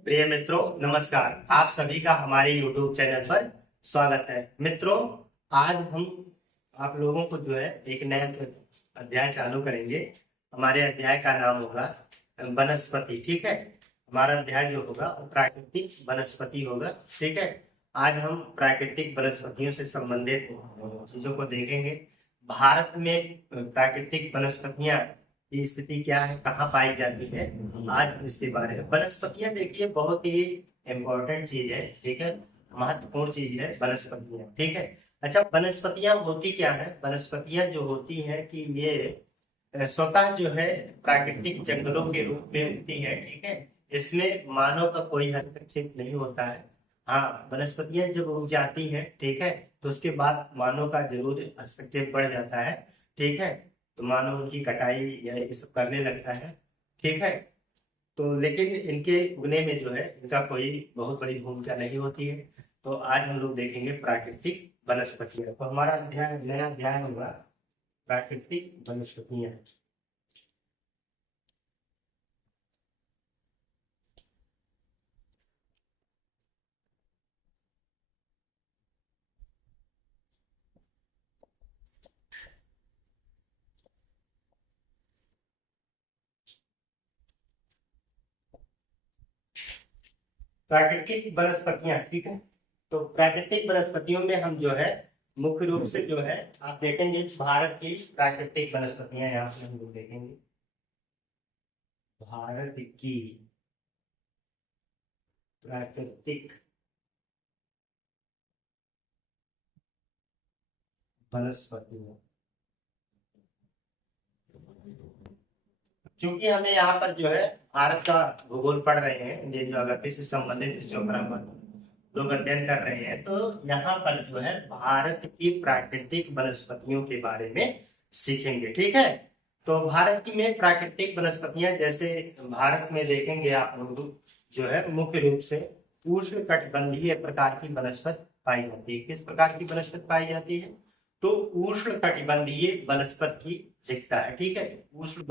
प्रिय मित्रों, नमस्कार। आप सभी का हमारे YouTube चैनल पर स्वागत है। मित्रों, आज हम आप लोगों को जो है एक नया अध्याय चालू करेंगे। हमारे अध्याय का नाम होगा वनस्पति। ठीक है, हमारा अध्याय जो होगा वो प्राकृतिक वनस्पति होगा। ठीक है, आज हम प्राकृतिक वनस्पतियों से संबंधित चीजों को देखेंगे। भारत में प्राकृतिक वनस्पतियां की स्थिति क्या है, कहाँ पाई जाती है, आज इसके बारे में। वनस्पतियां देखिए बहुत ही इम्पोर्टेंट चीज है। ठीक है, महत्वपूर्ण चीज है वनस्पतियां। ठीक है, अच्छा, वनस्पतियां होती क्या है? वनस्पतियां जो होती है कि ये स्वतः जो है प्राकृतिक जंगलों के रूप में उगती है। ठीक है, इसमें मानव का कोई हस्तक्षेप नहीं होता है। हाँ, वनस्पतियां जब उग जाती है, ठीक है, तो उसके बाद मानव का जरूर हस्तक्षेप बढ़ जाता है। ठीक है, तो मानव उनकी कटाई या ये सब करने लगता है। ठीक है, तो लेकिन इनके उगने में जो है इनका कोई बहुत बड़ी भूमिका नहीं होती है। तो आज हम लोग देखेंगे प्राकृतिक वनस्पतियां। तो हमारा अध्याय, नया अध्याय होगा प्राकृतिक वनस्पतियां। प्राकृतिक वनस्पतियां, ठीक है, तो प्राकृतिक वनस्पतियों में हम जो है मुख्य रूप से जो है आप देखेंगे भारत की प्राकृतिक वनस्पतियां, यहाँ पे हम लोग देखेंगे भारत की प्राकृतिक वनस्पतियां। क्योंकि हमें यहाँ पर जो है भारत का भूगोल पढ़ रहे हैं, इंडियन ज्योग्राफी से संबंधित विषयों पर हम लोग अध्ययन कर रहे हैं, तो यहाँ पर जो है भारत की प्राकृतिक वनस्पतियों के बारे में सीखेंगे। ठीक है, तो भारत की में प्राकृतिक वनस्पतियां, जैसे भारत में देखेंगे आप लोग जो है मुख्य रूप से उष्ण कटिबंधीय प्रकार की वनस्पति पाई जाती है। किस प्रकार की वनस्पति पाई जाती है? तो उष्ण कटिबंधीय वनस्पति दिखता है। ठीक है, उष्ण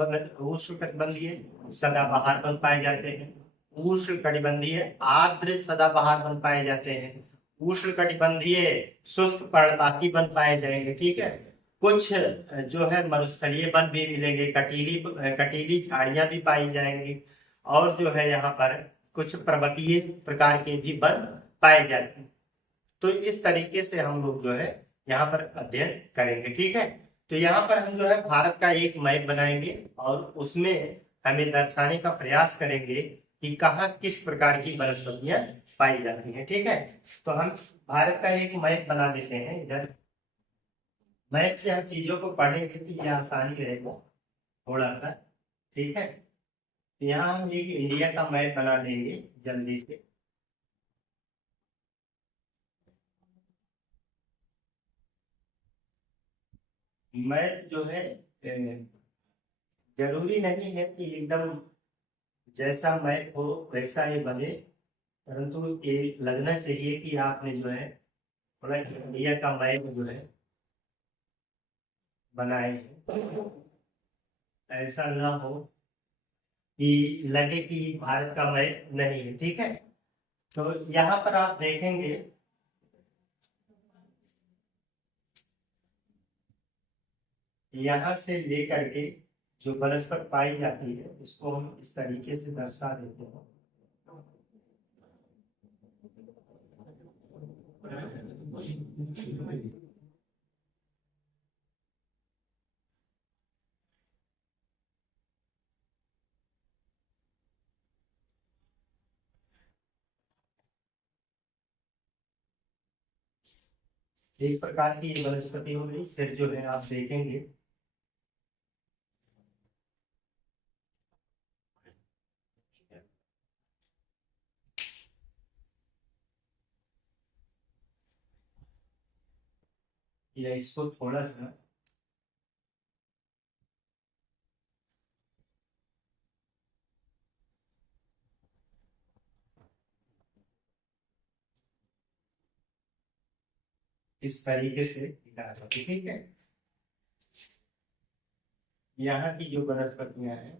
कटिबंधीय सदाबहार वन पाए जाते हैं। उष्ण कटिबंधीय आर्द्र सदाबहार वन पाए जाते हैं। उष्ण कटिबंधीय शुष्क पर्णपाती वन पाए जाएंगे। ठीक है, कुछ जो है मरुस्थलीय वन भी मिलेंगे, कटीली झाड़ियां भी पाई जाएंगी, और जो है यहाँ पर कुछ पर्वतीय प्रकार के भी वन पाए जाते हैं। तो इस तरीके से हम लोग जो है यहाँ पर अध्ययन करेंगे। ठीक है, तो यहाँ पर हम जो है भारत का एक मैप बनाएंगे और उसमें हमें दर्शाने का प्रयास करेंगे कि कहाँ किस प्रकार की वनस्पतियां पाई जाती हैं। ठीक है, तो हम भारत का एक मैप बना देते हैं इधर। मैप से हम चीजों को पढ़ेंगे तो ये आसानी रहेगा थोड़ा सा। ठीक है, तो यहाँ हम एक इंडिया का मैप बना देंगे जल्दी से। मैप जो है जरूरी नहीं है कि एकदम जैसा मैप हो वैसा ही बने, परंतु ये लगना चाहिए कि आपने जो है थोड़ा इंडिया का मैप जो है बनाए हैं। ऐसा ना हो कि लगे कि भारत का मैप नहीं है। ठीक है, तो यहाँ पर आप देखेंगे यहाँ से लेकर के जो वनस्पति पाई जाती है उसको हम इस तरीके से दर्शा देते हैं। एक प्रकार की वनस्पति हो गई, फिर जो है आप देखेंगे या इसको थोड़ा सा इस तरीके से दिखाया जाता है। ठीक है, यहाँ की जो वनस्पतियां हैं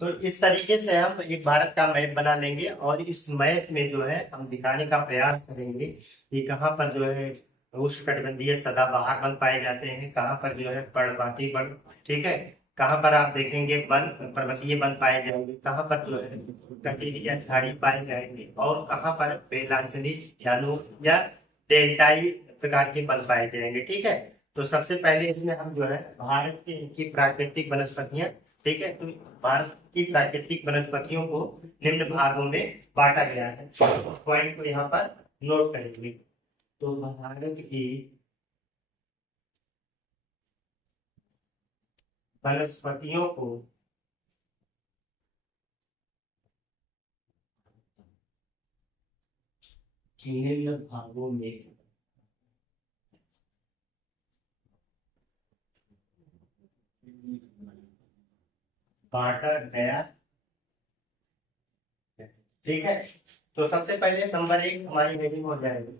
तो इस तरीके से हम एक भारत का मैप बना लेंगे और इस मैप में जो है हम दिखाने का प्रयास करेंगे कि कहाँ पर जो है उष्णकटिबंधीय सदाबहार वन पाए जाते हैं, कहाँ पर जो है पर्णपाती वन, ठीक है, कहाँ पर आप देखेंगे वन पर्वतीय वन पाए जाएंगे, कहाँ पर जो है कटीली या झाड़ी पाए जाएंगे, और कहाँ पर बेलांचली यानु या डेल्टाई प्रकार के वन पाए जाएंगे, ठीक है। तो सबसे पहले इसमें हम जो है भारत की प्राकृतिक वनस्पतियां, ठीक है, तो भारत की प्राकृतिक वनस्पतियों को निम्न भागों में बांटा गया है। उस पॉइंट को यहाँ पर नोट करेंगे। तो भारत की वनस्पतियों को निम्न भागों में बांटा गया, ठीक है। तो सबसे पहले नंबर 1 हमारी हेडिंग हो जाएगी।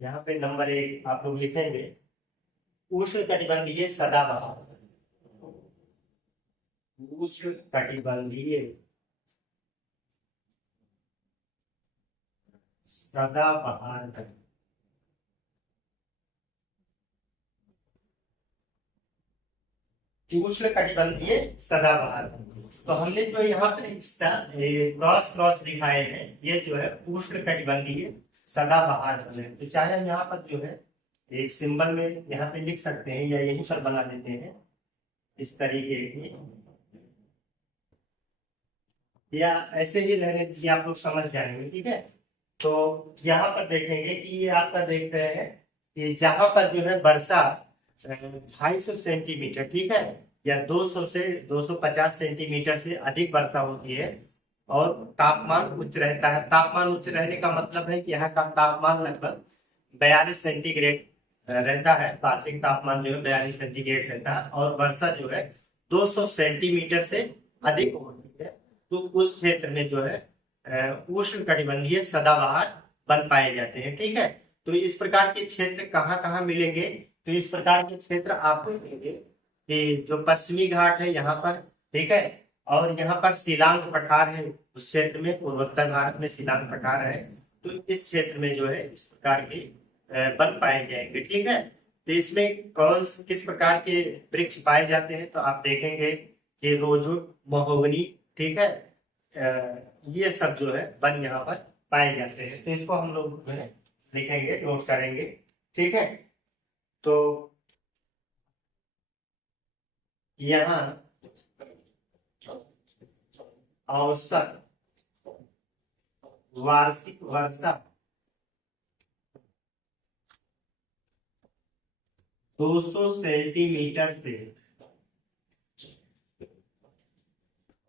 यहाँ पे नंबर 1 आप लोग लिखेंगे उष्णकटिबंधीय सदाबहार, उष्णकटिबंधीय सदाबहार, उष्णकटिबंधीय सदाबहार। तो हमने जो यहाँ पर इसका क्रॉस क्रॉस दिखाए हैं, ये जो है उष्णकटिबंधीय सदाबहार है। तो चाहे हम यहाँ पर जो है एक सिंबल में यहाँ पे लिख सकते हैं या यहीं पर बना देते हैं इस तरीके की, या ऐसे ही रहने दीजिए, आप लोग समझ जाएंगे, ठीक है। तो यहाँ पर देखेंगे कि ये आपका देख रहे हैं कि जहां पर जो है वर्षा 250 सेंटीमीटर, ठीक है, या 200 से 250 सेंटीमीटर से अधिक वर्षा होती है और तापमान उच्च रहता है। तापमान उच्च रहने का मतलब है कि यहाँ का तापमान लगभग 42 सेंटीग्रेड रहता है। वार्षिक तापमान जो है 42 सेंटीग्रेड रहता है और वर्षा जो है 200 सेंटीमीटर से अधिक होती है। तो उस क्षेत्र में जो है उष्ण कटिबंधीय सदाबहार वन पाए जाते हैं, ठीक है। तो इस प्रकार के क्षेत्र कहाँ कहाँ मिलेंगे? तो इस प्रकार के क्षेत्र आपको मिलेंगे कि जो पश्चिमी घाट है यहाँ पर, ठीक है, और यहाँ पर शिलांग पठार है, उस क्षेत्र में पूर्वोत्तर भारत में शिलांग पठार है। तो इस क्षेत्र में जो है इस प्रकार के वन पाए जाएंगे, ठीक है। तो इसमें कौन किस प्रकार के वृक्ष पाए जाते हैं? तो आप देखेंगे कि रोजवुड, महोगनी, ठीक है, ये सब जो है वन यहाँ पर पाए जाते हैं। तो इसको हम लोग जो है लिखेंगे, नोट करेंगे, ठीक है। तो यहाँ औसत वार्षिक वर्षा 200 सेंटीमीटर से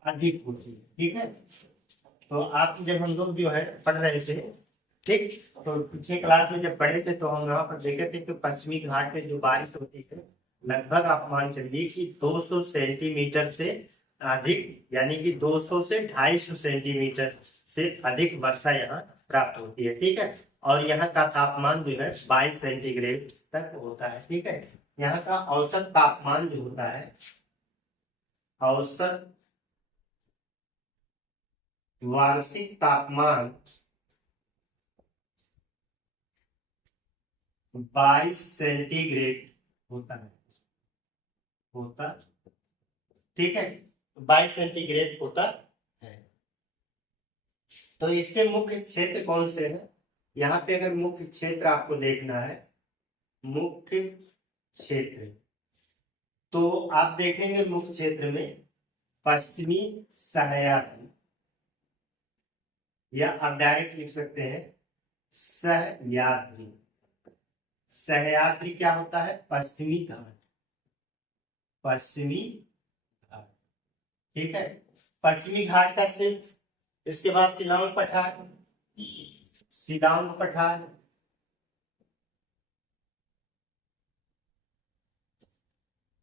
अधिक होती है, ठीक है। तो आप जब हम लोग जो है पढ़ रहे थे, ठीक, तो पिछले क्लास में जब पढ़े थे तो हम यहाँ पर देखे थे कि पश्चिमी घाट पे जो बारिश होती है लगभग आप मान चलिए कि 200 सेंटीमीटर से अधिक, यानी कि 200 से 250 सेंटीमीटर से अधिक वर्षा यहाँ प्राप्त होती है, ठीक है। और यहाँ का तापमान जो है 22 सेंटीग्रेड तक होता है, ठीक है। यहाँ का औसत तापमान जो होता है, औसत वार्षिक तापमान 22 सेंटीग्रेड होता, ठीक है, 22 सेंटीग्रेड होता है। तो इसके मुख्य क्षेत्र कौन से हैं? यहाँ पे अगर मुख्य क्षेत्र आपको देखना है, मुख्य क्षेत्र, तो आप देखेंगे मुख्य क्षेत्र में पश्चिमी सह्याद्री, या आप डायरेक्ट लिख सकते हैं सह्याद्री। सह्याद्री क्या होता है? पश्चिमी घाट, पश्चिमी घाट, ठीक है, पश्चिमी घाट का क्षेत्र। इसके बाद शिलांग पठार, शिलांग पठार,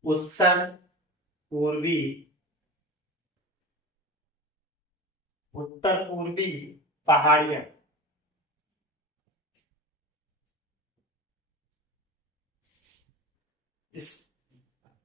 उत्तर पूर्वी, उत्तर पूर्वी पहाड़ियां, इस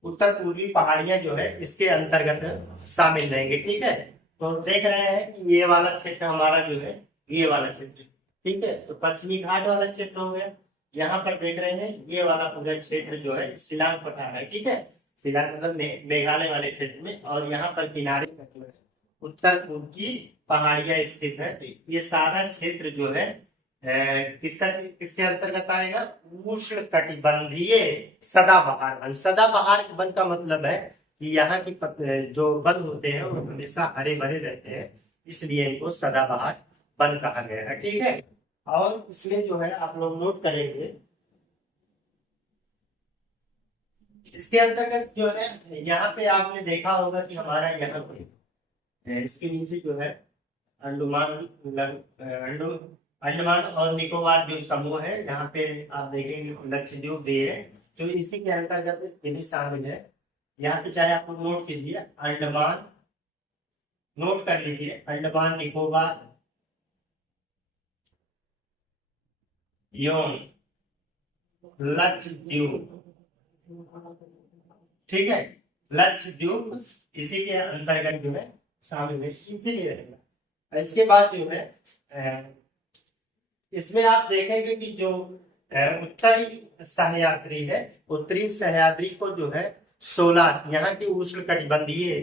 उत्तर पूर्वी पहाड़ियां जो है इसके अंतर्गत शामिल रहेंगे, ठीक है। तो देख रहे हैं कि ये वाला क्षेत्र हमारा जो है, ये वाला क्षेत्र, ठीक है, तो पश्चिमी घाट वाला क्षेत्र हो गया। यहाँ पर देख रहे हैं ये वाला पूरा क्षेत्र जो है शिलांग पठार है, ठीक है, शिलांग मतलब मेघालय वाले क्षेत्र में, और यहाँ पर किनारे पर जो है उत्तर पूर्व की पहाड़ियां स्थित है। तो ये सारा क्षेत्र जो है किसका, किसके अंतर्गत आएगा? उष्ण कटिबंधीय सदाबहार वन। सदाबहार वन का मतलब है कि यहाँ की जो वन होते हैं वो हमेशा हरे भरे रहते हैं, इसलिए इनको सदाबहार वन कहा गया है, ठीक है। और इसमें जो है आप लोग नोट करेंगे, इसके अंतर्गत जो है यहाँ पे आपने देखा होगा कि हमारा यहाँ पे इसके नीचे जो है अंडमान अंडमान और निकोबार द्वीप समूह है, यहाँ पे आप देखेंगे लक्षद्वीप भी है, तो इसी के अंतर्गत ये भी शामिल है। यहाँ पे चाहे आप नोट कीजिए, अंडमान, नोट कर लीजिए, अंडमान निकोबार एवं लक्षद्वीप, ठीक है, लक्षद्वीप इसी के अंतर्गत जो है शामिल है, इसीलिए रहेगा। इसके बाद जो है इसमें आप देखेंगे कि जो उत्तरी सह्याद्री है, उत्तरी सह्याद्री को जो है सोलास, यहाँ की उष्ण कटिबंधीय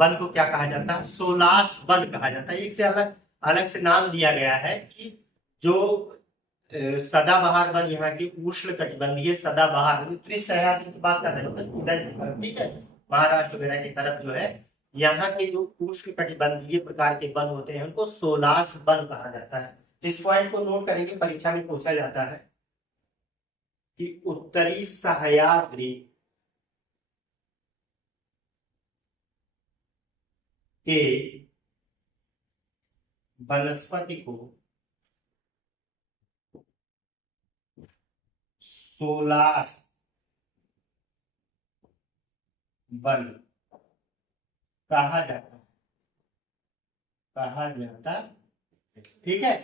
वन को क्या कहा जाता है? सोलास वन कहा जाता है। एक से अलग अलग से नाम दिया गया है कि जो सदाबहार वन, यहाँ की उष्ण कटिबंधीय सदाबहार, उत्तरी सह्याद्री की बात कर रहे हैं, ठीक है, महाराष्ट्र वगैरह की तरफ जो है यहाँ के जो उष्ण कटिबंधीय प्रकार के वन होते हैं उनको सोलास वन कहा जाता है। इस पॉइंट को नोट करेंगे, परीक्षा में पूछा जाता है कि उत्तरी सह्याद्री के वनस्पति को सोलास वन कहा जाता है, कहा जाता है, ठीक है।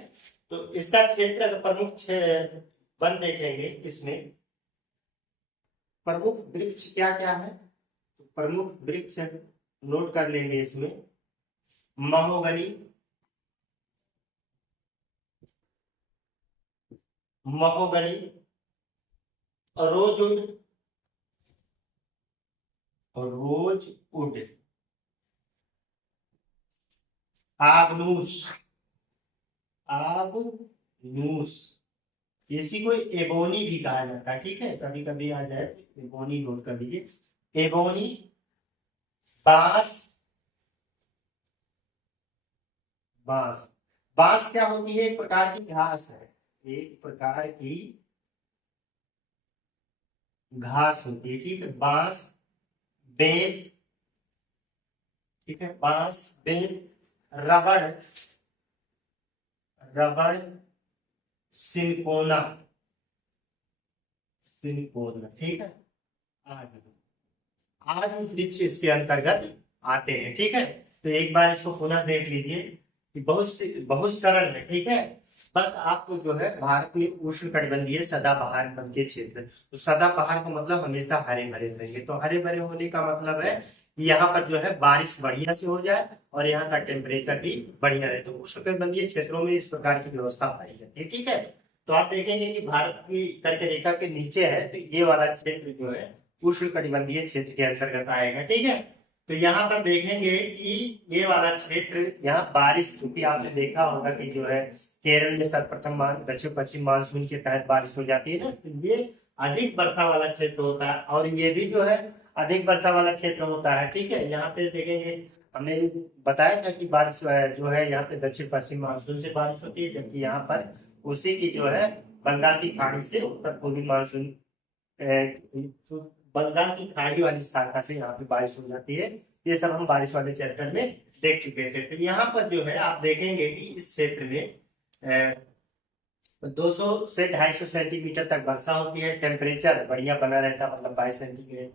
तो इसका क्षेत्र अगर प्रमुख वन देखेंगे, इसमें प्रमुख वृक्ष क्या क्या है? तो प्रमुख वृक्ष नोट कर लेंगे, इसमें महोगनी, महोगनी, रोजवुड, रोजवुड, आबनूस, आबनूस, इसी को एबोनी भी कहा जाता है, ठीक है, कभी कभी आ जाए तो एबोनी नोट कर लीजिए, एबोनी, बांस, बांस, बांस क्या होती है? एक प्रकार की घास है, एक प्रकार की घास होती है, ठीक है, बांस, बेल, ठीक है, बांस, बेल, रबड़, रबड़, सिनकोना, सिनकोना, ठीक है, आज वृक्ष इसके अंतर्गत आते हैं, ठीक है। तो एक बार इसको पुनः देख लीजिए कि बहुत सरल है, ठीक है। बस आपको जो है भारत में उष्ण कटिबंधीय सदाबहार वन के क्षेत्र, तो सदाबहार का मतलब हमेशा हरे भरे रहेंगे, तो हरे भरे होने का मतलब है कि यहाँ पर जो है बारिश बढ़िया से हो जाए और यहाँ का टेम्परेचर भी बढ़िया रहे, तो उष्ण कटिबंधीय क्षेत्रों में इस प्रकार की व्यवस्था पाई जाती है, ठीक है। तो आप देखेंगे कि भारत की कर्क रेखा के नीचे है, तो ये वाला क्षेत्र जो है उष्णकटिबंधीय क्षेत्र के अंतर्गत आएगा। ठीक है, तो यहाँ पर देखेंगे कि ये वाला क्षेत्र, यहाँ बारिश, चूंकि आपने देखा होगा कि जो है केरल में सर्वप्रथम दक्षिण पश्चिम मानसून के तहत बारिश हो जाती है ना, तो ये अधिक वर्षा वाला क्षेत्र होता है, और ये भी जो है अधिक वर्षा वाला क्षेत्र होता है। ठीक है, यहाँ पे देखेंगे, हमने बताया था कि बारिश जो है यहाँ पे दक्षिण पश्चिम मानसून से बारिश होती है, जबकि यहाँ पर उसी की जो है बंगाल की खाड़ी से उत्तर पूर्वी मानसून, तो बंगाल की खाड़ी वाली शाखा से यहाँ पे बारिश हो जाती है। ये सब हम बारिश वाले चैप्टर में देख चुके थे। तो यहाँ पर जो है आप देखेंगे कि इस क्षेत्र में 200 से 250 सेंटीमीटर तक वर्षा होती है। टेम्परेचर बढ़िया बना रहता है, मतलब 22 सेंटीग्रेड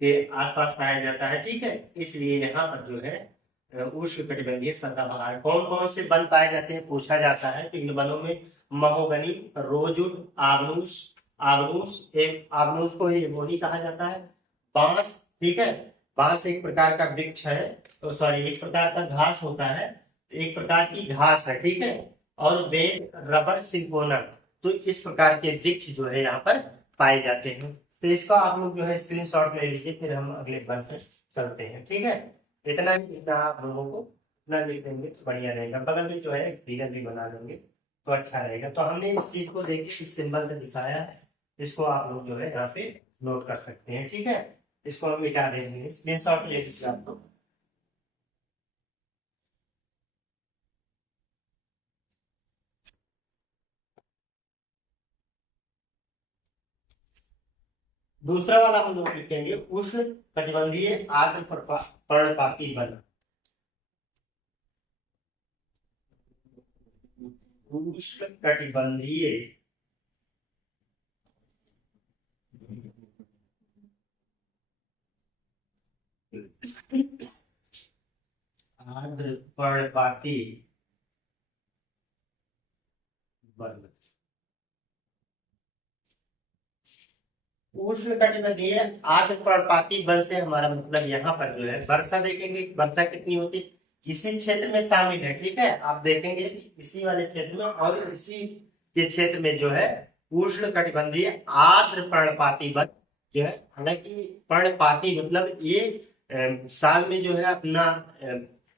के आसपास पाया जाता है। ठीक है, इसलिए यहाँ पर जो है उष्णकटिबंधीय सदाबहार कौन कौन से वन पाए जाते हैं पूछा जाता है। तो इन वनों में महोगनी, रोजवुड, आगनूस, आगनूस को एबोनी कहा जाता है, बांस। ठीक है, बांस एक प्रकार का वृक्ष है, तो सॉरी एक प्रकार का घास होता है, एक प्रकार की घास है। ठीक है, और वेद, रबर, सिंकोना, तो इस प्रकार के वृक्ष जो है यहाँ पर पाए जाते हैं। तो इसका आप लोग जो है स्क्रीनशॉट ले लीजिए, फिर हम अगले बार पर चलते हैं। ठीक है, इतना आप लोगों को इतना लिख देंगे तो बढ़िया रहेगा। बगल में जो है एक फिगर भी बना देंगे तो अच्छा रहेगा। तो हमने इस चीज को देखिए इस सिंबल से दिखाया है, इसको आप लोग जो है यहाँ पे नोट कर सकते हैं। ठीक है, इसको हम मिटा देंगे, स्क्रीनशॉट ले लीजिए आप लोग। दूसरा वाला हम लोग लिखेंगे उष्ण कटिबंधीय आर्द्र पर्णपाती वन। उष्ण कटिबंधीय आर्द्र पर्णपाती वन। उष्ण कटिबंधीय आर्द्र पर्णपाती वन से हमारा मतलब यहाँ पर जो है वर्षा देखेंगे, वर्षा कितनी होती है, इसी क्षेत्र में शामिल है। ठीक है, आप देखेंगे कि इसी वाले क्षेत्र में और इसी के क्षेत्र में जो है उष्ण कटिबंधीय आर्द्र पर्णपाती वन जो है। हालांकि पर्णपाती मतलब ये साल में जो है अपना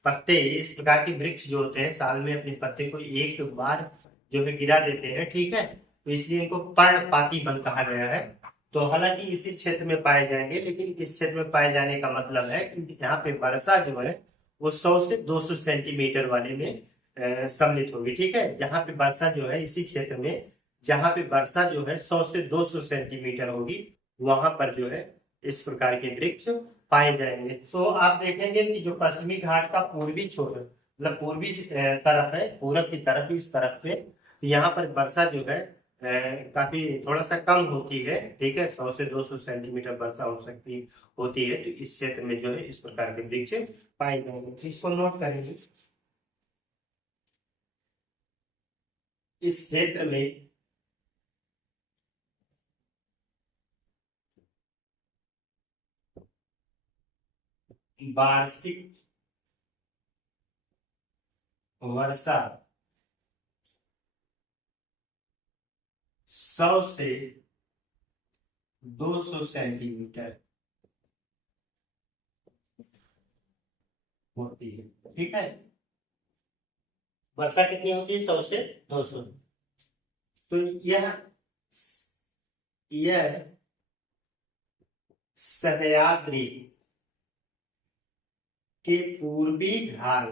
पत्ते, इस प्रकार के वृक्ष जो होते हैं साल में अपने पत्ते को एक बार जो है गिरा देते हैं। ठीक है, तो इसलिए इनको पर्णपाती वन कहा गया है। तो हालांकि इसी क्षेत्र में पाए जाएंगे, लेकिन इस क्षेत्र में पाए जाने का मतलब है कि यहाँ पे वर्षा जो है वो 100 से 200 सेंटीमीटर वाले में सम्मिलित होगी। ठीक है, जहाँ पे वर्षा जो है इसी क्षेत्र में जहाँ पे वर्षा जो है 100 से 200 सेंटीमीटर होगी, वहां पर जो है इस प्रकार के वृक्ष पाए जाएंगे। तो आप देखेंगे कि जो पश्चिमी घाट का पूर्वी छोर, मतलब पूर्वी तरफ है, पूरब की तरफ, इस तरफ पे, तो यहाँ पर वर्षा जो है काफी थोड़ा सा कम होती है। ठीक है, 100 से 200 सेंटीमीटर वर्षा हो सकती होती है। तो इस क्षेत्र में जो है इस प्रकार के वृक्ष पाए जाएंगे। तो इसको नोट करेंगे, इस क्षेत्र में वार्षिक वर्षा 100 से 200 सेंटीमीटर होती है। ठीक है, वर्षा कितनी होती है, 100 से 200। तो यह सह्याद्री के पूर्वी ढाल,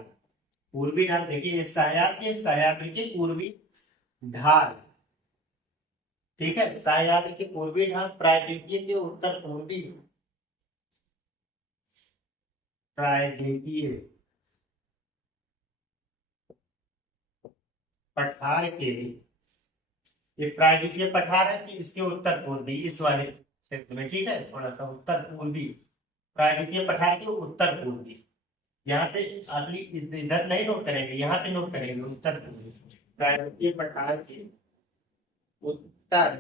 पूर्वी ढाल देखिए, सह्याद्री के पूर्वी ढाल। ठीक है, सह्याद्री के पूर्वी ढाल, प्रायद्वीपीय के उत्तर पूर्वी, प्रायद्वीपीय पठार के, ये प्रायद्वीपीय पठार है कि इसके उत्तर पूर्वी, इस वाले क्षेत्र में। ठीक है, थोड़ा सा उत्तर पूर्वी, प्रायद्वीपीय पठार के उत्तर पूर्वी, यहाँ पे अगली इधर नहीं नोट करेंगे, यहाँ पे नोट करेंगे उत्तर पूर्वी, प्रायद्वीपीय पठार के उत्तर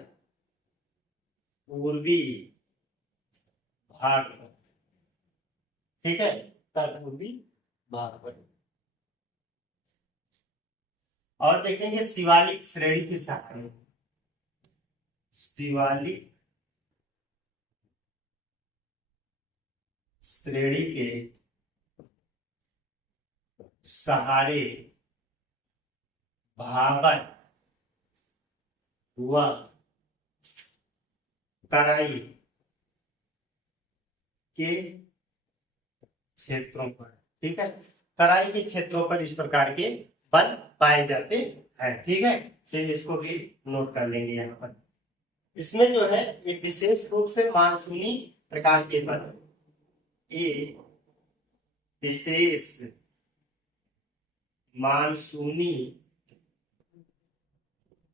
पूर्वी भाग पर। ठीक है, उत्तर पूर्वी भाग पर। और देखेंगे शिवालिक श्रेणी की शाखाएं, शिवालिक श्रेणी के सहारे भाबर व तराई के क्षेत्रों पर, ठीक है, तराई के क्षेत्रों पर इस प्रकार के वन पाए जाते हैं, ठीक है। तो इसको भी नोट कर लेंगे यहाँ पर। इसमें जो है एक विशेष रूप से मानसूनी प्रकार के वन, ये विशेष मानसूनी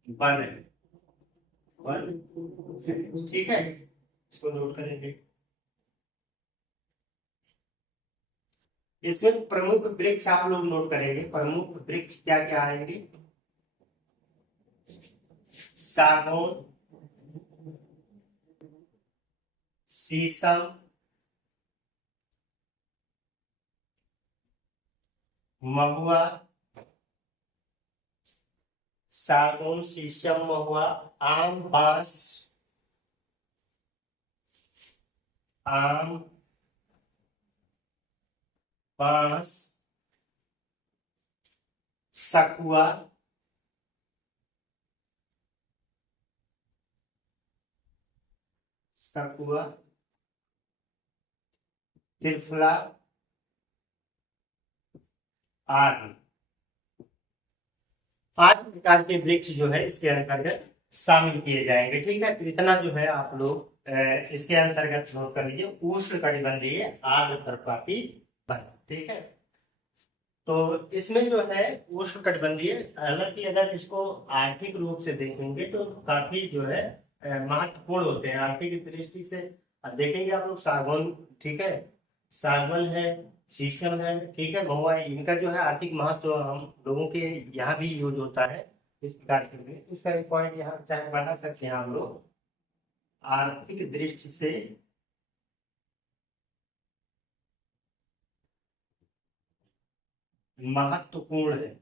वन है, वन, ठीक है, इसको नोट करेंगे। इसमें प्रमुख वृक्ष आप लोग नोट करेंगे। प्रमुख वृक्ष क्या क्या आएंगे? सागौन, शीशम, महुआ, सागौन, शीशम, महुआ, आम, बांस, आम, बांस, सकुआ, सकुआ, त्रिफला आदि, 5 प्रकार के वृक्ष जो है इसके अंतर्गत शामिल किए जाएंगे, ठीक है। तो इतना जो है आप लोग इसके अंतर्गत नोट कर लीजिए, उष्णकटिबंधीय आर्द्र पर्णपाती वन, ठीक है। तो इसमें जो है उष्णकटिबंधीय, हालांकि अगर इसको आर्थिक रूप से देखेंगे तो काफी जो है महत्वपूर्ण होते हैं आर्थिक दृष्टि से। देखेंगे आप लोग, सागौन, ठीक है, सागवन है, शीशम है, ठीक है, महुआ, इनका जो है आर्थिक महत्व हम लोगों के यहाँ भी यूज होता है इस प्रकार के लिए। इसका एक पॉइंट यहाँ चाहे बढ़ा सकते हैं हम लोग, आर्थिक दृष्टि से महत्वपूर्ण है,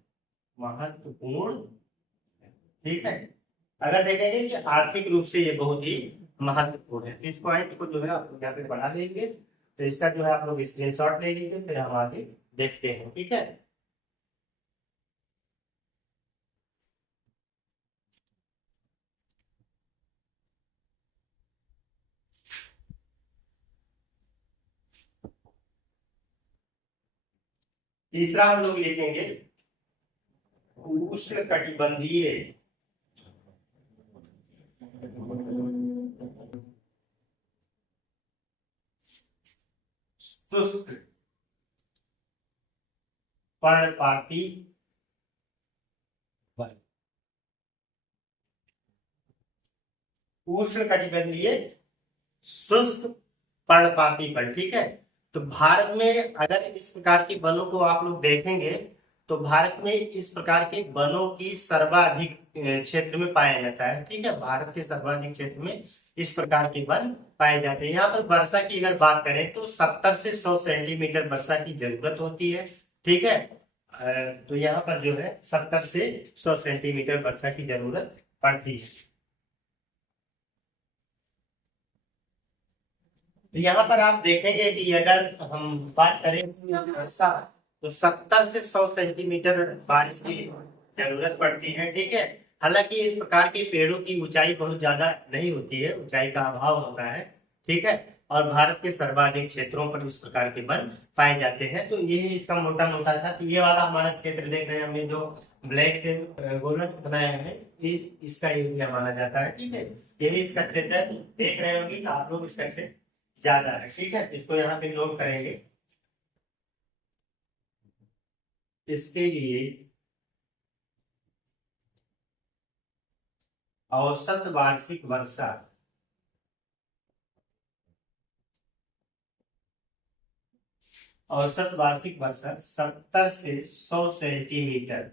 महत्वपूर्ण, ठीक है। अगर देखेंगे कि आर्थिक रूप से ये बहुत ही महत्वपूर्ण है, इस पॉइंट को जो है आप लोग यहाँ पे बढ़ा लेंगे। तो इसका जो है आप लोग स्क्रीनशॉट ले लीजिए, फिर हम आगे देखते हैं, ठीक है। तीसरा हम लोग लिखेंगे उष्णकटिबंधीय शुष्क पर्णपाती वन, उष्णकटिबंधीय शुष्क पर्णपाती वन, ठीक है। तो भारत में अगर इस प्रकार के वनों को आप लोग देखेंगे तो भारत में इस प्रकार के वनों की सर्वाधिक क्षेत्र में पाया जाता है, ठीक है। भारत के सर्वाधिक क्षेत्र में इस प्रकार के वन पाए जाते हैं। यहाँ पर वर्षा की अगर बात करें तो 70 से 100 सेंटीमीटर वर्षा की जरूरत होती है, ठीक है। तो यहाँ पर जो है 70 से 100 सेंटीमीटर वर्षा की जरूरत पड़ती है। तो यहाँ पर आप देखेंगे कि अगर हम बात करें वर्षा, तो 70 से 100 सेंटीमीटर बारिश की जरूरत पड़ती है, ठीक है। हालांकि इस प्रकार के पेड़ों की ऊंचाई बहुत ज्यादा नहीं होती है, ऊंचाई का अभाव होता है, ठीक है। और भारत के सर्वाधिक क्षेत्रों पर इस प्रकार के वन पाए जाते हैं। तो ये इसका मोटा मोटा था। तो ये वाला हमारा क्षेत्र देख रहे हैं हमने, जो ब्लैक से गोलन बनाया है, ये इसका एरिया माना जाता है, ठीक है। यही इसका क्षेत्र है, देख रहे होंगे आप लोग, इसका क्षेत्र ज्यादा है, ठीक है। इसको यहाँ पे नोट करेंगे। इसके लिए औसत वार्षिक वर्षा औसत वार्षिक वर्षा 70 से 100 सेंटीमीटर,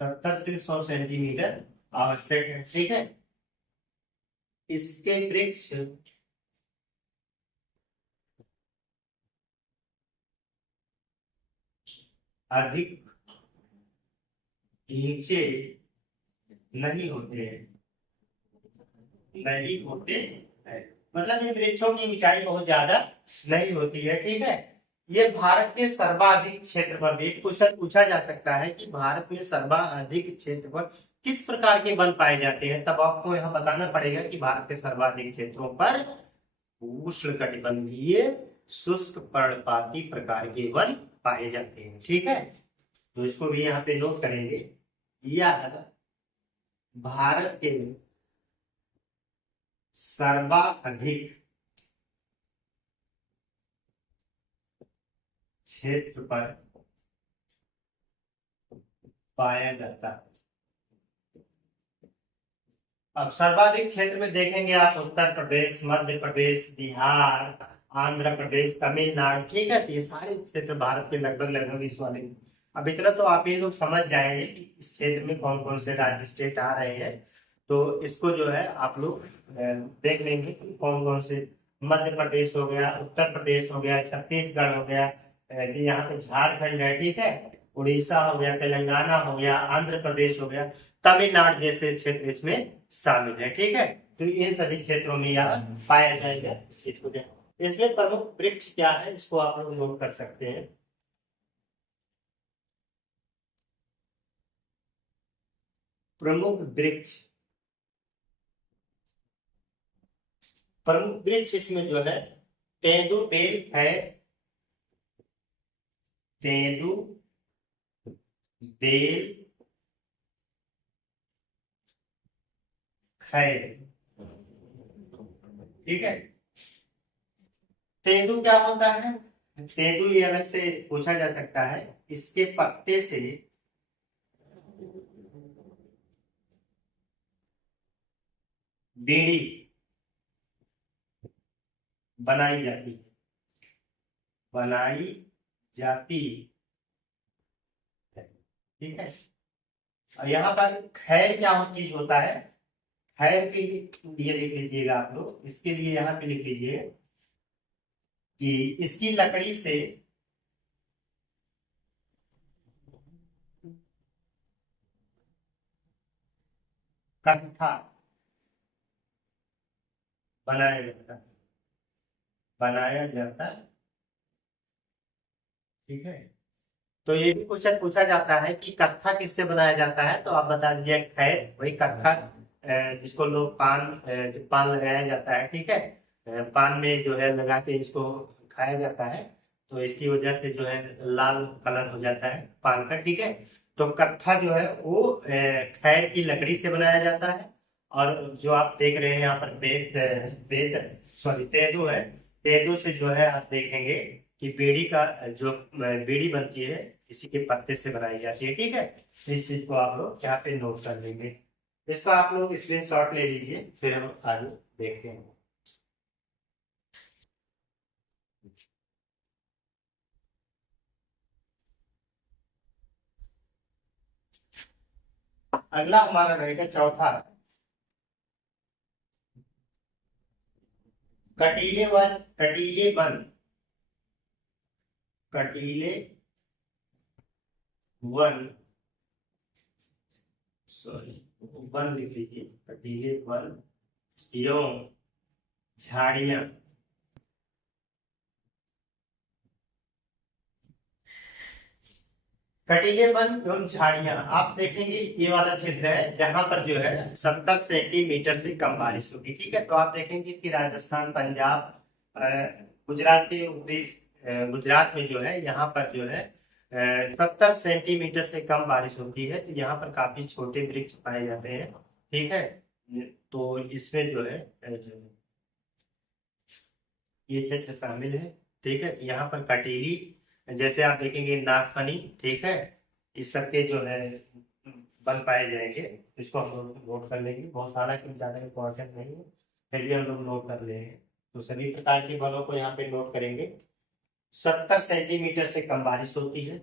70 से 100 सेंटीमीटर आवश्यक है, ठीक है। इसके वृक्ष अधिक नीचे नहीं होते हैं, नहीं होते हैं। मतलब इन वृक्षों की ऊंचाई बहुत ज्यादा नहीं होती है, ठीक है। ये भारत के सर्वाधिक क्षेत्रफल भी क्वेश्चन पूछा जा सकता है कि भारत में सर्वाधिक क्षेत्रफल किस प्रकार के वन पाए जाते हैं, तब आपको यहाँ बताना पड़ेगा कि भारत के सर्वाधिक क्षेत्रों पर उष्णकटिबंधीय शुष्क पर्णपाती प्रकार के वन पाए जाते हैं, ठीक है। तो इसको भी यहाँ पे नोट करेंगे। यह भारत के सर्वाधिक क्षेत्र पर पाया जाता है। अब सर्वाधिक क्षेत्र में देखेंगे आप उत्तर प्रदेश, मध्य प्रदेश, बिहार, आंध्र प्रदेश, तमिलनाडु, ठीक है। तो ये सारे क्षेत्र भारत के लगभग लगभग इस वाले। अब इतना तो आप ये लोग समझ जाएंगे कि इस क्षेत्र में कौन कौन से राज्य स्टेट आ रहे हैं। तो इसको जो है आप लोग देख लेंगे कि कौन कौन से। मध्य प्रदेश हो गया, उत्तर प्रदेश हो गया, छत्तीसगढ़ हो गया, यहाँ पे झारखंड है, ठीक है, उड़ीसा हो गया, तेलंगाना हो गया, आंध्र प्रदेश हो गया, तमिलनाडु जैसे क्षेत्र इसमें शामिल है, ठीक है। तो इन सभी क्षेत्रों में यह पाया जाएगा इस चीज को। इसमें प्रमुख वृक्ष क्या है इसको आप लोग नोट कर सकते हैं। प्रमुख वृक्ष, प्रमुख वृक्ष इसमें जो है तेंदू बेल है, तेंदू बेल खैर, ठीक है। तेंदू क्या होता है? तेंदू ये अलग से पूछा जा सकता है। इसके पत्ते से बीड़ी बनाई जाती है, बनाई जाती है, ठीक है। और यहाँ पर खैर क्या चीज होता है? खैर के लिए लिख लीजिएगा आप लोग, इसके लिए यहाँ पे लिख लीजिए कि इसकी लकड़ी से कत्था बनाया जाता है, बनाया जाता है, ठीक है। तो ये भी क्वेश्चन पूछा जाता है कि कत्था किससे बनाया जाता है, तो आप बता दीजिए खैर वही कत्था जिसको लोग पान जब पान लगाया जाता है, ठीक है, पान में जो है लगा के इसको खाया जाता है, तो इसकी वजह से जो है लाल कलर हो जाता है पान का, ठीक है। तो कत्था जो है वो खैर की लकड़ी से बनाया जाता है। और जो आप देख रहे हैं यहाँ पर बेत सॉरी तेंदू है, तेंदू से जो है आप देखेंगे कि बेड़ी का जो बेड़ी बनती है इसी के पत्ते से बनाई जाती है, ठीक है। तो इस चीज को आप लोग यहाँ पे नोट कर लेंगे। इसको आप लोग स्क्रीनशॉट ले लीजिए, फिर हम आगे देखते हैं। अगला हमारा रहेगा चौथा, कटीले वन, कटीले वन, कटीले वन, सॉरी वन लिख लीजिए, कटीले वन एवं झाड़ियां, कटीले वन एवं झाड़ियां आप देखेंगे ये वाला क्षेत्र है जहां पर जो है 70 सेंटीमीटर से कम बारिश होगी, ठीक है। तो आप देखेंगे कि राजस्थान, पंजाब, गुजरात के उत्तरी गुजरात में जो है यहाँ पर जो है 70 सेंटीमीटर से कम बारिश होती है, तो यहाँ पर काफी छोटे वृक्ष पाए जाते हैं, ठीक है। तो इसमें जो है ये क्षेत्र शामिल है, ठीक है। यहाँ पर कटीली जैसे आप देखेंगे नागफनी, ठीक है, इस सबके जो है बन पाए जाएंगे। इसको हम लोग नोट कर लेंगे, बहुत सारा क्यों ज्यादा इम्पोर्टेंट नहीं है, फिर भी हम लोग नोट कर लेंगे। तो सभी प्रकार के बलों को यहाँ पे नोट करेंगे। 70 सेंटीमीटर से कम बारिश होती है,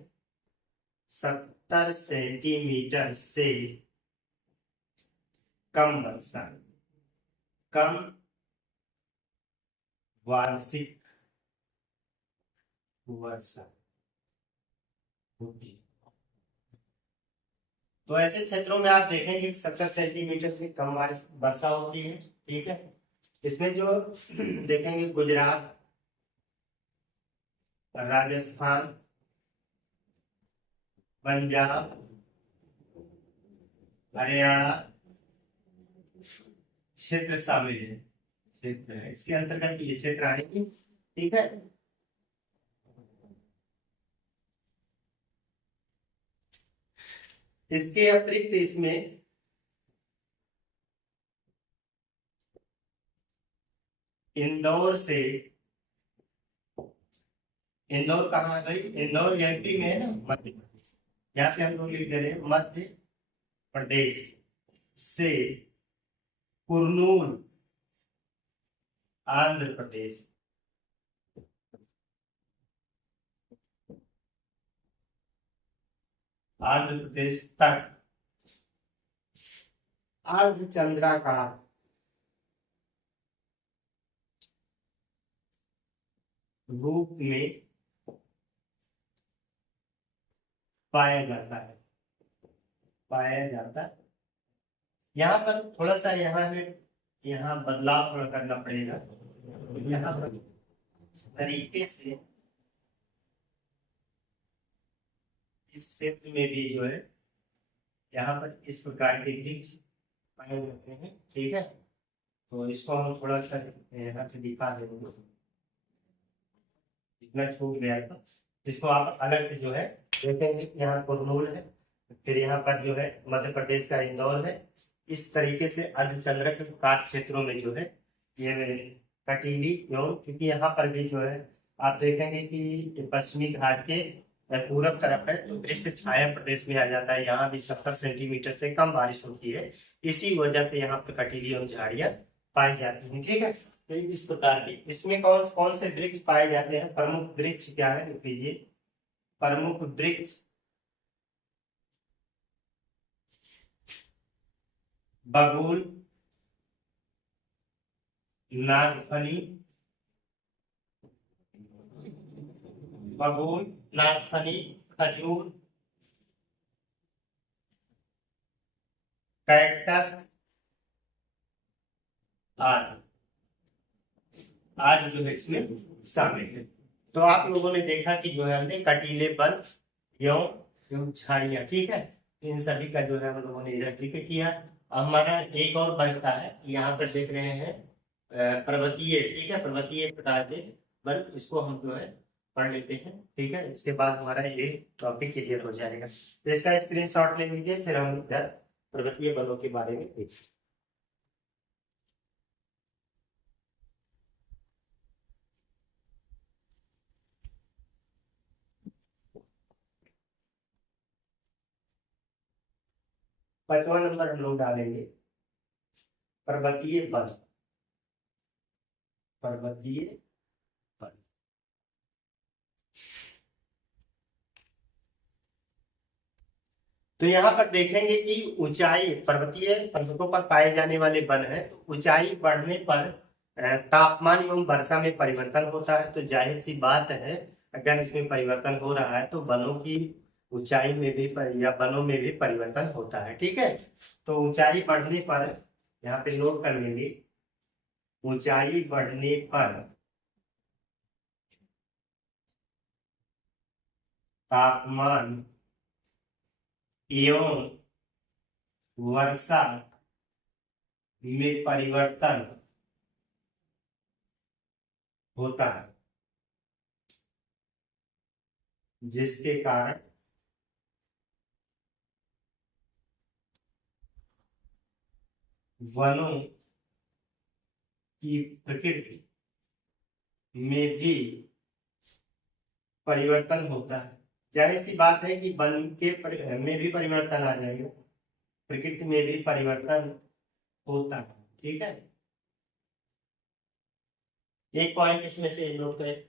70 सेंटीमीटर से कम वर्षा, कम वार्षिक वर्षा होती है। तो ऐसे क्षेत्रों में आप देखेंगे 70 सेंटीमीटर से कम बारिश वर्षा होती है। ठीक है, इसमें जो देखेंगे गुजरात, राजस्थान, पंजाब, हरियाणा क्षेत्र शामिल है। क्षेत्र है, इसके अंतर्गत ये क्षेत्र आएंगे। ठीक है, इसके अतिरिक्त इसमें इंदौर से, इंदौर कहाँ है भाई? इंदौर एमपी में है ना, मध्य प्रदेश। यहाँ पे हम लोग लिख दे रहे हैं मध्य प्रदेश से कुर्नूल आंध्र प्रदेश, आंध्र प्रदेश तक अर्धचंद्राकार रूप में पाया जाता है, पाया जाता है। यहाँ पर थोड़ा सा यहाँ बदलाव थोड़ा करना पड़ेगा। यहाँ पर इस तरीके से इस क्षेत्र में भी जो है यहाँ पर इस प्रकार के वृक्ष पाए जाते हैं। ठीक है, तो इसको हम थोड़ा सा यहाँ पे दिखा देंगे, इतना छूट गया था। इसको आप अलग से जो है देखेंगे। यहाँ कुर्नूल है, फिर यहाँ पर जो है मध्य प्रदेश का इंदौर है। इस तरीके से अर्धचंद्राकार क्षेत्रों में जो है ये कटीली एवं, क्योंकि यहाँ पर भी जो है आप देखेंगे कि पश्चिमी घाट के पूरब तरफ है, तो वृक्ष छाया प्रदेश में आ जाता है। यहाँ भी 70 सेंटीमीटर से कम बारिश होती है, इसी वजह से यहाँ पर कटीली एवं झाड़ियां पाई जाती हैं। ठीक है, तो इस प्रकार की इसमें कौन कौन से वृक्ष पाए जाते हैं? प्रमुख वृक्ष क्या है, लिख लीजिए। प्रमुख वृक्ष बबूल, नागफनी, बबूल, नागफनी, खजूर, कैक्टस आदि, आज जो है इसमें शामिल है। तो आप लोगों ने देखा कि जो है हमने कटीले वन एवं झाड़ियां, ठीक है, इन सभी का जो है हम लोगों ने इधर जिक्र किया। अब हमारा एक और बचता है, यहाँ पर देख रहे हैं पर्वतीय, ठीक है, पर्वतीय प्रकार के वन, इसको हम जो है पढ़ लेते हैं। ठीक है, इसके बाद हमारा ये टॉपिक क्लियर हो जाएगा। तो इसका स्क्रीनशॉट ले लीजिए, फिर हम इधर पर्वतीय वनों के बारे में देखें। पांचवा नंबर हम लोग डालेंगे पर्वतीय वन, पर्वतीय वन। तो यहाँ पर देखेंगे कि ऊंचाई, पर्वतीय पर्वतों पर पाए जाने वाले वन है, तो ऊंचाई बढ़ने पर तापमान एवं वर्षा में परिवर्तन होता है। तो जाहिर सी बात है, अगर इसमें परिवर्तन हो रहा है तो वनों की ऊंचाई में भी या वनों में भी परिवर्तन होता है। ठीक है, तो ऊंचाई बढ़ने पर, यहाँ पे नोट कर लेंगे, ऊंचाई बढ़ने पर तापमान एवं वर्षा में परिवर्तन होता है, जिसके कारण वनों की प्रकृति में भी परिवर्तन होता है। जाहिर सी बात है कि वन के में भी परिवर्तन आ जाएगा, प्रकृति में भी परिवर्तन होता है। ठीक है, एक पॉइंट इसमें से नोट करें।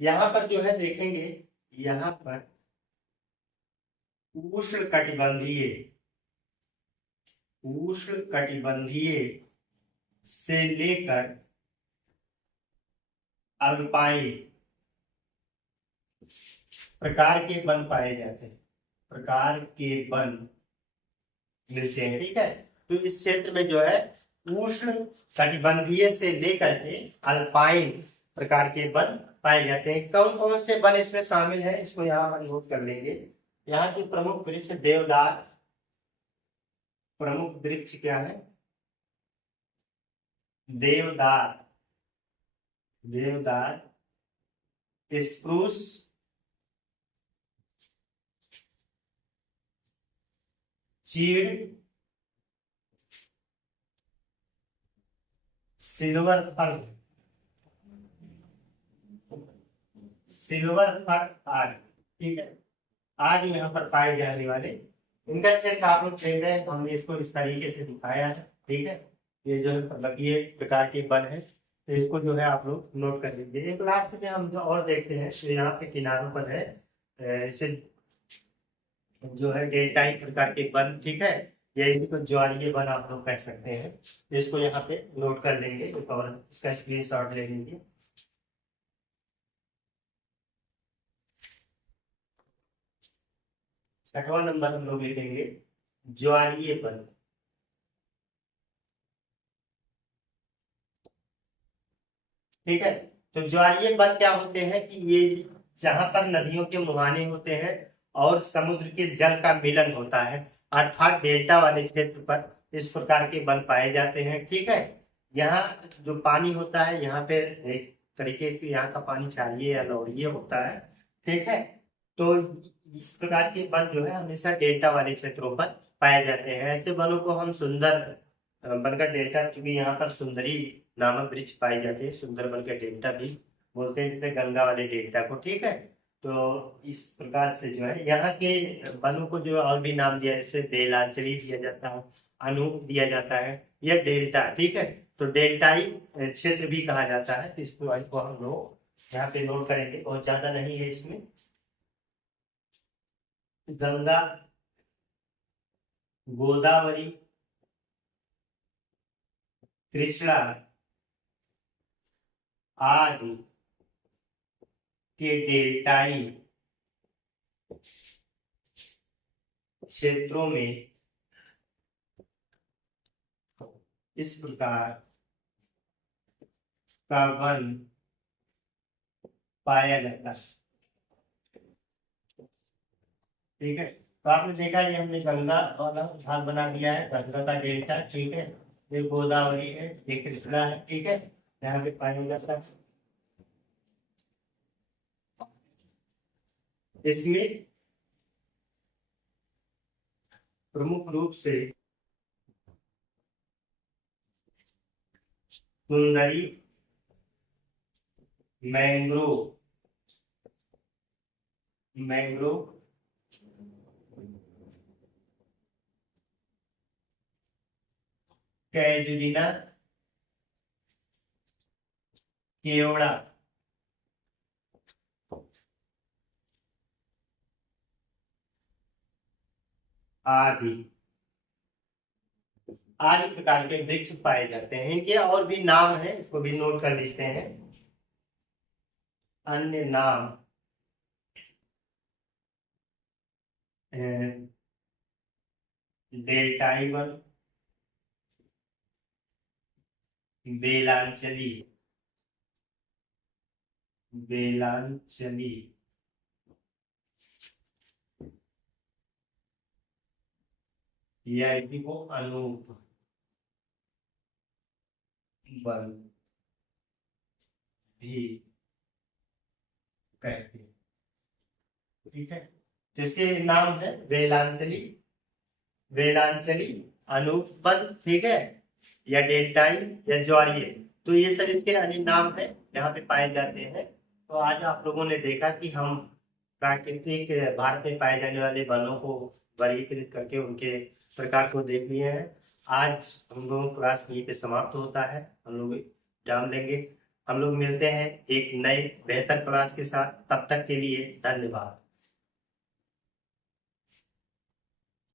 यहाँ पर जो है देखेंगे, यहाँ पर उष्ण कटिबंधीय, उष्ण कटिबंधीय से लेकर अल्पाइन प्रकार के वन पाए जाते हैं। प्रकार के वन मिलते हैं। ठीक है, तो इस क्षेत्र में जो है उष्ण कटिबंधीय से लेकर के अल्पाइन प्रकार के वन पाए जाते हैं। कौन कौन से वन इसमें शामिल है, इसको यहाँ हम नोट कर लेंगे। यहाँ के प्रमुख वृक्ष देवदार, प्रमुख वृक्ष क्या है, देवदार, देवदार, स्प्रूस, चीड़, सिल्वर फर, सिल्वर फर आदि। ठीक है, आज यहाँ पर पाए जाने वाले इनका क्षेत्र आप लोग देख रहे हैं, हमने इसको इस तरीके से दिखाया है। ठीक है, ये जो है पर्वतीय प्रकार के वन है, तो इसको जो है आप लोग नोट कर लीजिए। एक लास्ट में हम जो और देखते हैं, तो यहाँ पे किनारों पर है इसे जो है डेल्टाई प्रकार के वन। ठीक है, या इसी को ज्वारीय वन आप लोग कह सकते हैं। तो इसको यहाँ पे नोट कर लेंगे और इसका स्क्रीनशॉट ले लीजिए। छठवां नंबर हम लोग लिखेंगे ज्वारीय वन। ठीक है, तो ज्वारीय वन क्या होते हैं कि ये जहां पर नदियों के मुहाने होते हैं और समुद्र के जल का मिलन होता है, अर्थात डेल्टा वाले क्षेत्र पर इस प्रकार के वन पाए जाते हैं। ठीक है, यहाँ जो पानी होता है, यहाँ पे एक तरीके से यहाँ का पानी क्षारीय या लवणीय होता है। ठीक है, तो इस प्रकार के वन जो है हमेशा डेल्टा वाले क्षेत्रों पर पाए जाते हैं। ऐसे वनों को हम सुंदर वन का डेल्टा, चूंकि यहाँ पर सुंदरी नामक वृक्ष पाए जाते हैं, सुंदरबन का डेल्टा भी बोलते हैं, जैसे गंगा वाले डेल्टा को। ठीक है, तो इस प्रकार से जो है यहाँ के वनों को जो और भी नाम दिया, जैसे बेलांचली दिया जाता है, अनूप दिया जाता है, या डेल्टा। ठीक है, तो डेल्टाई क्षेत्र भी कहा जाता है। तो इसको हम लोग यहाँ पे नोट करेंगे, बहुत ज्यादा नहीं है इसमें। गंगा, गोदावरी, कृष्णा आदि के डेल्टाई क्षेत्रों में इस प्रकार का वन पाया जाता है। ठीक है, तो आपने देखा ये हमने गंगा वाला भाग बना दिया है, गंगा का डेल्टा। ठीक है, ये गोदावरी है, ये कृष्णा है। ठीक है, यहाँ पे पाया जाता है। इसमें प्रमुख रूप से सुंदरी, मैंग्रोव, मैंग्रोव, कैजुरिना, केवड़ा आदि आदि प्रकार के वृक्ष पाए जाते हैं। इनके और भी नाम है, इसको भी नोट कर लेते हैं। अन्य नाम डेल्टाई वन, बेलांचली, बेलांचली, या इसी को अनूप वन भी कहते हैं। ठीक है, तो इसके नाम है बेलांचली, बेलांचली, अनूप वन, ठीक है, या डेल्टाई या ज्वारीय। तो ये सब इसके अन्य नाम है, यहाँ पे पाए जाते हैं। तो आज आप लोगों ने देखा कि हम प्राकृतिक भारत में पाए जाने वाले वनों को वर्गीकृत करके उनके प्रकार को देख लिए हैं। आज हम लोगों का क्लास यहीं पे समाप्त होता है, हम लोग जान लेंगे। हम लोग मिलते हैं एक नए बेहतर क्लास के साथ, तब तक के लिए धन्यवाद।